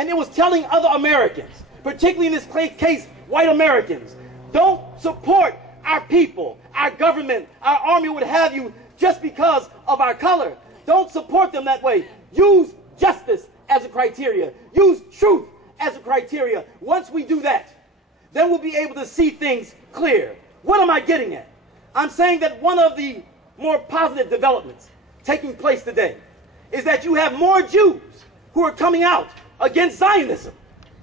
and it was telling other Americans, particularly in this case, white Americans, don't support our people, our government, our army, what have you, just because of our color. Don't support them that way. Use justice as a criteria. Use truth as a criteria. Once we do that, then we'll be able to see things clear. What am I getting at? I'm saying that one of the more positive developments taking place today is that you have more Jews who are coming out against Zionism,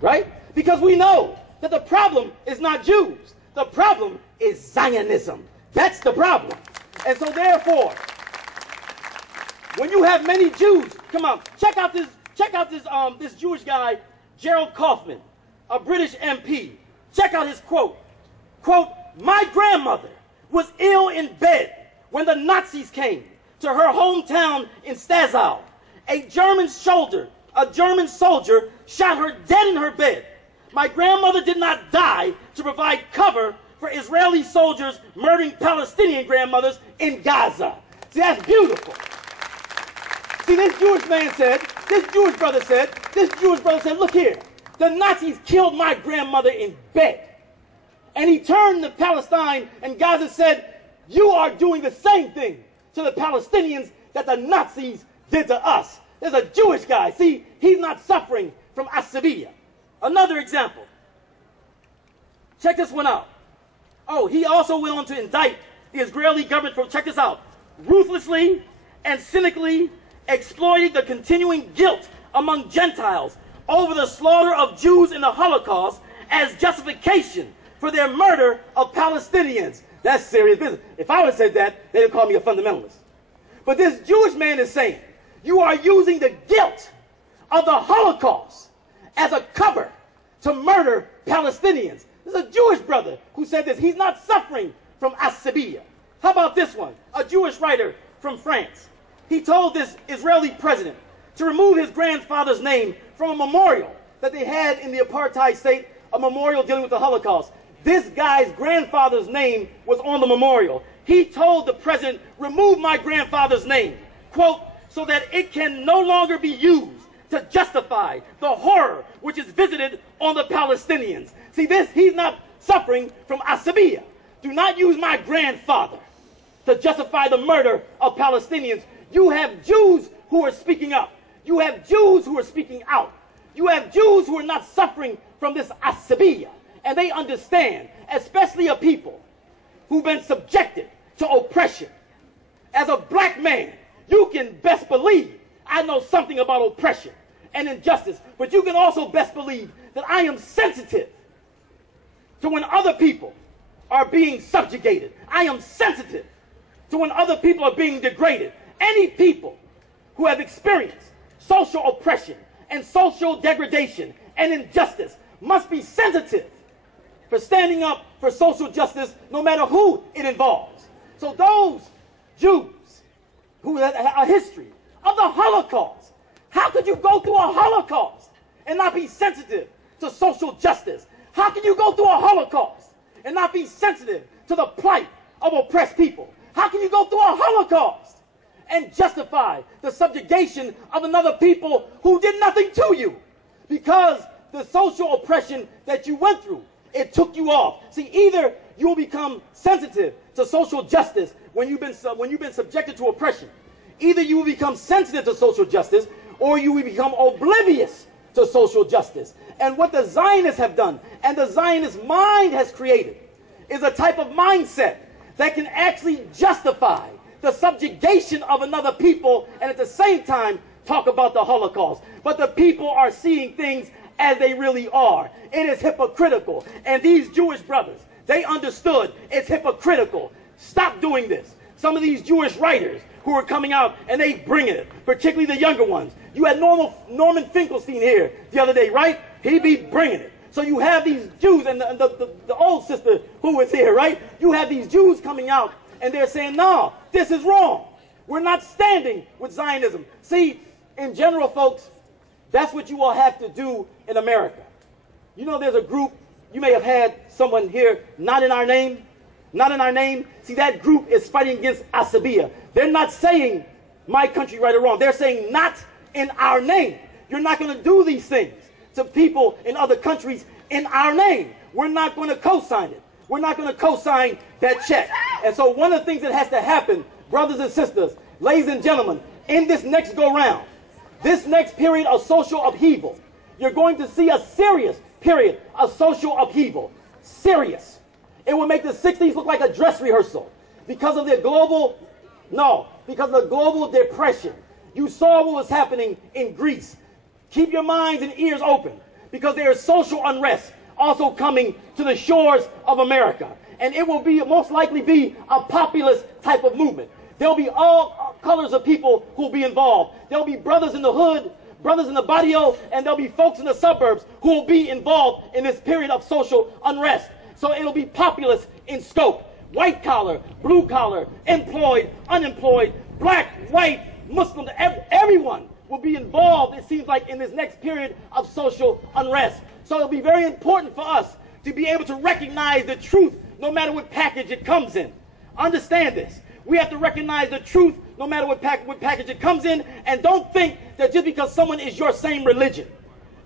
right? Because we know that the problem is not Jews. The problem is Zionism. That's the problem. And so therefore, when you have many Jews, come on, check out this Jewish guy, Gerald Kaufman, a British MP. Check out his quote. Quote, "My grandmother was ill in bed when the Nazis came to her hometown in Stasau. A German soldier shot her dead in her bed. My grandmother did not die to provide cover for Israeli soldiers murdering Palestinian grandmothers in Gaza." See, that's beautiful. See, this Jewish brother said, look here, the Nazis killed my grandmother in bed. And he turned to Palestine and Gaza and said, you are doing the same thing to the Palestinians that the Nazis did to us. There's a Jewish guy. See, he's not suffering from asabiya. Another example. Check this one out. Oh, he also went on to indict the Israeli government for, check this out, ruthlessly and cynically exploiting the continuing guilt among Gentiles over the slaughter of Jews in the Holocaust as justification for their murder of Palestinians. That's serious business. If I would have said that, they'd have called me a fundamentalist. But this Jewish man is saying, you are using the guilt of the Holocaust as a cover to murder Palestinians. This is a Jewish brother who said this. He's not suffering from asabiya. How about this one? A Jewish writer from France. He told this Israeli president to remove his grandfather's name from a memorial that they had in the apartheid state, a memorial dealing with the Holocaust. This guy's grandfather's name was on the memorial. He told the president, remove my grandfather's name, quote, so that it can no longer be used to justify the horror which is visited on the Palestinians. See this, he's not suffering from asabiya. Do not use my grandfather to justify the murder of Palestinians. You have Jews who are speaking up. You have Jews who are speaking out. You have Jews who are not suffering from this asabiya. And they understand, especially a people who've been subjected to oppression. As a black man, you can best believe I know something about oppression and injustice, but you can also best believe that I am sensitive to when other people are being subjugated. I am sensitive to when other people are being degraded. Any people who have experienced social oppression and social degradation and injustice must be sensitive for standing up for social justice, no matter who it involves. So those Jews who have a history of the Holocaust, how could you go through a Holocaust and not be sensitive to social justice? How can you go through a Holocaust and not be sensitive to the plight of oppressed people? How can you go through a Holocaust and justify the subjugation of another people who did nothing to you? Because the social oppression that you went through, it took you off. See, either you will become sensitive to social justice when you've been subjected to oppression. Either you will become sensitive to social justice, or you will become oblivious to social justice. And what the Zionists have done, and the Zionist mind has created, is a type of mindset that can actually justify the subjugation of another people and at the same time talk about the Holocaust. But the people are seeing things as they really are. It is hypocritical. And these Jewish brothers, they understood it's hypocritical. Stop doing this. Some of these Jewish writers who are coming out and they bring it, particularly the younger ones. You had Norman Finkelstein here the other day, right? He be bringing it. So you have these Jews, and the old sister who was here, right? You have these Jews coming out and they're saying, no, this is wrong. We're not standing with Zionism. See, in general, folks, that's what you all have to do in America. You know, there's a group, you may have had someone here, not in our name. Not in our name. See, that group is fighting against asabiya. They're not saying my country right or wrong. They're saying not in our name. You're not going to do these things to people in other countries in our name. We're not going to co-sign it. We're not going to co-sign that check. And so one of the things that has to happen, brothers and sisters, ladies and gentlemen, in this next go-round, this next period of social upheaval, you're going to see a serious period of social upheaval. Serious. It will make the 60s look like a dress rehearsal because of the global, because of the global depression. You saw what was happening in Greece. Keep your minds and ears open because there is social unrest also coming to the shores of America. And it will be most likely be a populist type of movement. There'll be all colors of people who will be involved. There'll be brothers in the hood, brothers in the barrio, and there'll be folks in the suburbs who will be involved in this period of social unrest. So it'll be populist in scope. White collar, blue collar, employed, unemployed, black, white, Muslim, everyone will be involved, it seems like, in this next period of social unrest. So it'll be very important for us to be able to recognize the truth no matter what package it comes in. Understand this. We have to recognize the truth no matter what package it comes in, and don't think that just because someone is your same religion,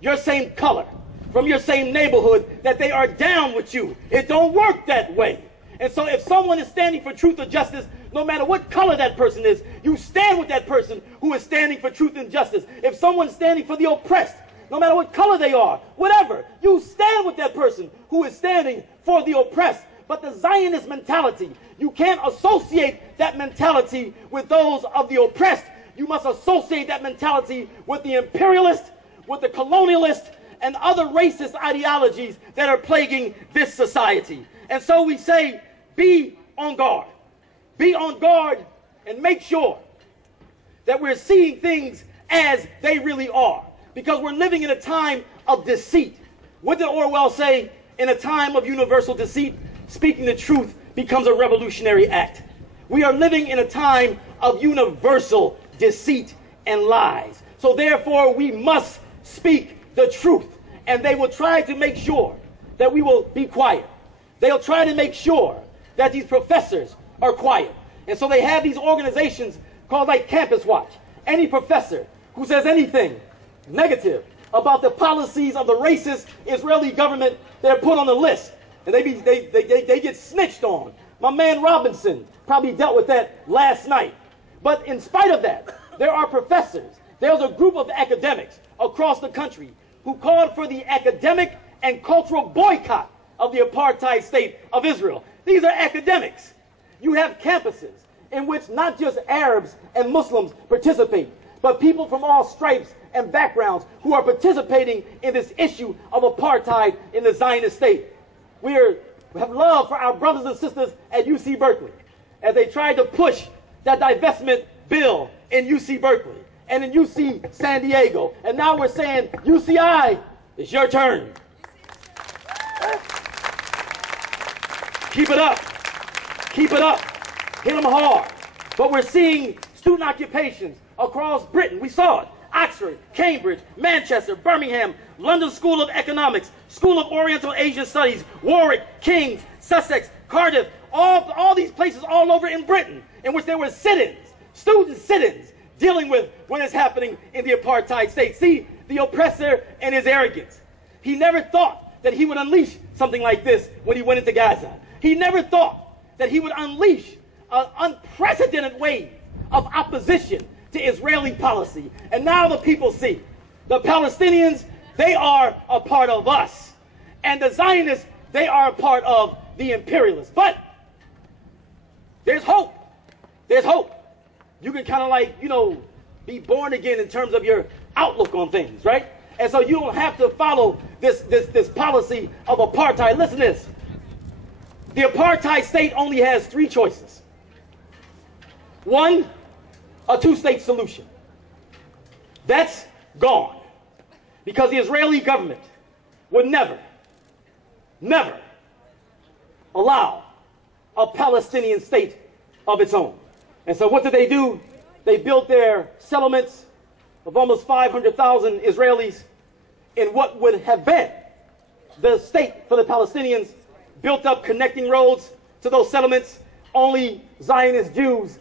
your same color, from your same neighborhood, that they are down with you. It don't work that way. And so if someone is standing for truth or justice, no matter what color that person is, you stand with that person who is standing for truth and justice. If someone's standing for the oppressed, no matter what color they are, whatever, you stand with that person who is standing for the oppressed. But the Zionist mentality, you can't associate that mentality with those of the oppressed. You must associate that mentality with the imperialist, with the colonialist, and other racist ideologies that are plaguing this society. And so we say, be on guard. Be on guard and make sure that we're seeing things as they really are. Because we're living in a time of deceit. What did Orwell say? In a time of universal deceit, speaking the truth becomes a revolutionary act. We are living in a time of universal deceit and lies. So therefore, we must speak the truth. And they will try to make sure that we will be quiet. They'll try to make sure that these professors are quiet. And so they have these organizations called like Campus Watch. Any professor who says anything negative about the policies of the racist Israeli government, they're put on the list. And they get snitched on. My man Robinson probably dealt with that last night. But in spite of that, there are professors. There's a group of academics across the country who called for the academic and cultural boycott of the apartheid state of Israel. These are academics. You have campuses in which not just Arabs and Muslims participate, but people from all stripes and backgrounds who are participating in this issue of apartheid in the Zionist state. We have love for our brothers and sisters at UC Berkeley as they tried to push that divestment bill in UC Berkeley and in UC San Diego. And now we're saying, UCI, it's your turn. Keep it up. Keep it up. Hit them hard. But we're seeing student occupations across Britain. We saw it. Oxford, Cambridge, Manchester, Birmingham, London School of Economics, School of Oriental Asian Studies, Warwick, King's, Sussex, Cardiff, all these places all over in Britain in which there were sit-ins, student sit-ins, dealing with what is happening in the apartheid state. See, the oppressor and his arrogance. He never thought that he would unleash something like this when he went into Gaza. He never thought that he would unleash an unprecedented wave of opposition to Israeli policy. And now the people see the Palestinians, they are a part of us. And the Zionists, they are a part of the imperialists. But there's hope. There's hope. You can kind of like, be born again in terms of your outlook on things, right? And so you don't have to follow this policy of apartheid. Listen to this. The apartheid state only has three choices. One, a two-state solution. That's gone. Because the Israeli government would never allow a Palestinian state of its own. And so what did they do? They built their settlements of almost 500,000 Israelis in what would have been the state for the Palestinians, built up connecting roads to those settlements. Only Zionist Jews